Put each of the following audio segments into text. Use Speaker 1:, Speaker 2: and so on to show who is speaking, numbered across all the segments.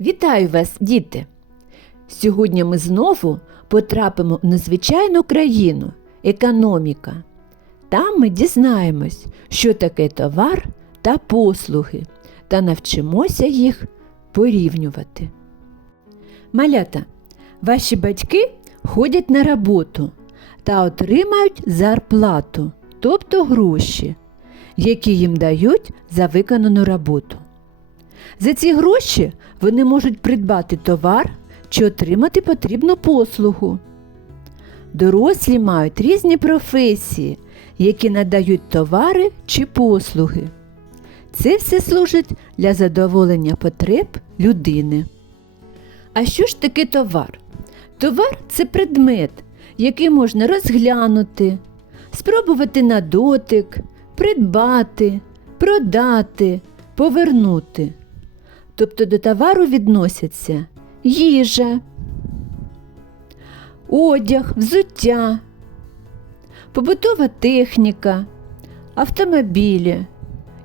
Speaker 1: Вітаю вас, діти! Сьогодні ми знову потрапимо в незвичайну країну економіка. Там ми дізнаємось, що таке товар та послуги, та навчимося їх порівнювати. Малята, ваші батьки ходять на роботу та отримають зарплату, тобто гроші, які їм дають за виконану роботу. За ці гроші вони можуть придбати товар чи отримати потрібну послугу. Дорослі мають різні професії, які надають товари чи послуги. Це все служить для задоволення потреб людини. А що ж таке товар? Товар це предмет, який можна розглянути, спробувати на дотик, придбати, продати, повернути. Тобто до товару відносяться їжа, одяг, взуття, побутова техніка, автомобілі,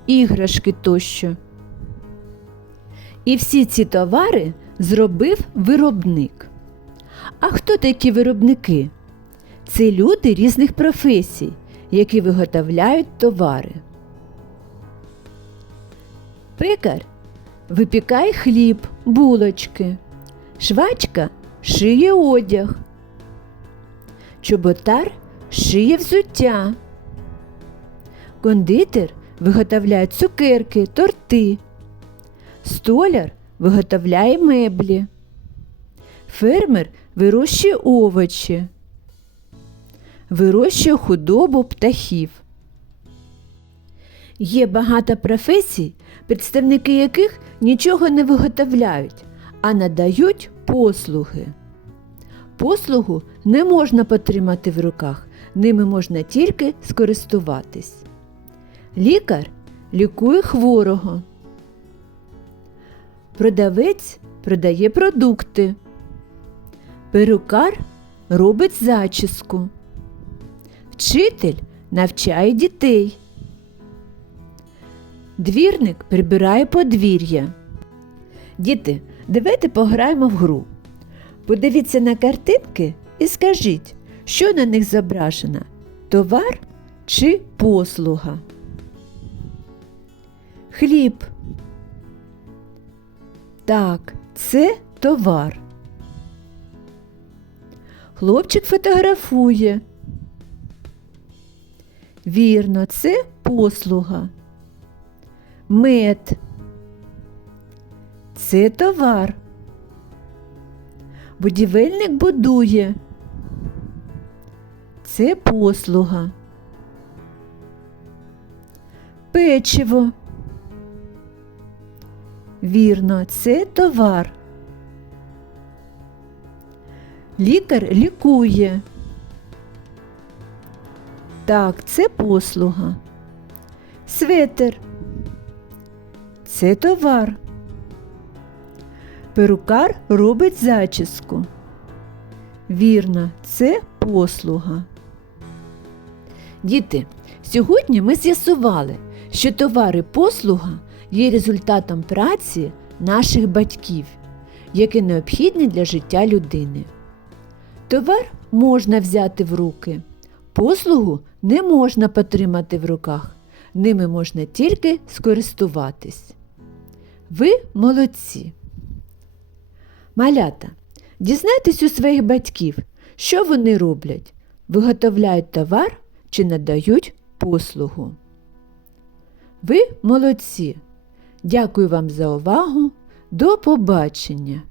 Speaker 1: іграшки тощо. І всі ці товари зробив виробник. А хто такі виробники? Це люди різних професій, які виготовляють товари. Пекар випікає хліб, булочки, швачка шиє одяг, чоботар шиє взуття, кондитер виготовляє цукерки, торти, столяр виготовляє меблі, фермер вирощує овочі, вирощує худобу птахів. Є багато професій, представники яких нічого не виготовляють, а надають послуги. Послугу не можна потримати в руках, ними можна тільки скористуватись. Лікар лікує хворого. Продавець продає продукти. Перукар робить зачіску. Вчитель навчає дітей. Двірник прибирає подвір'я. Діти, давайте пограємо в гру. Подивіться на картинки і скажіть, що на них зображено товар чи послуга. Хліб. Так, це товар. Хлопчик фотографує. Вірно, це послуга. Мед. Це товар. Будівельник будує. Це послуга. Печиво. Вірно, це товар. Лікар лікує. Так, це послуга. Светер. Це товар. Перукар робить зачіску. Вірно, це послуга. Діти, сьогодні ми з'ясували, що товар і послуга є результатом праці наших батьків, які необхідні для життя людини. Товар можна взяти в руки, послугу не можна потримати в руках, ними можна тільки скористуватись. Ви молодці. Малята, дізнайтесь у своїх батьків, що вони роблять, виготовляють товар чи надають послугу. Ви молодці. Дякую вам за увагу. До побачення!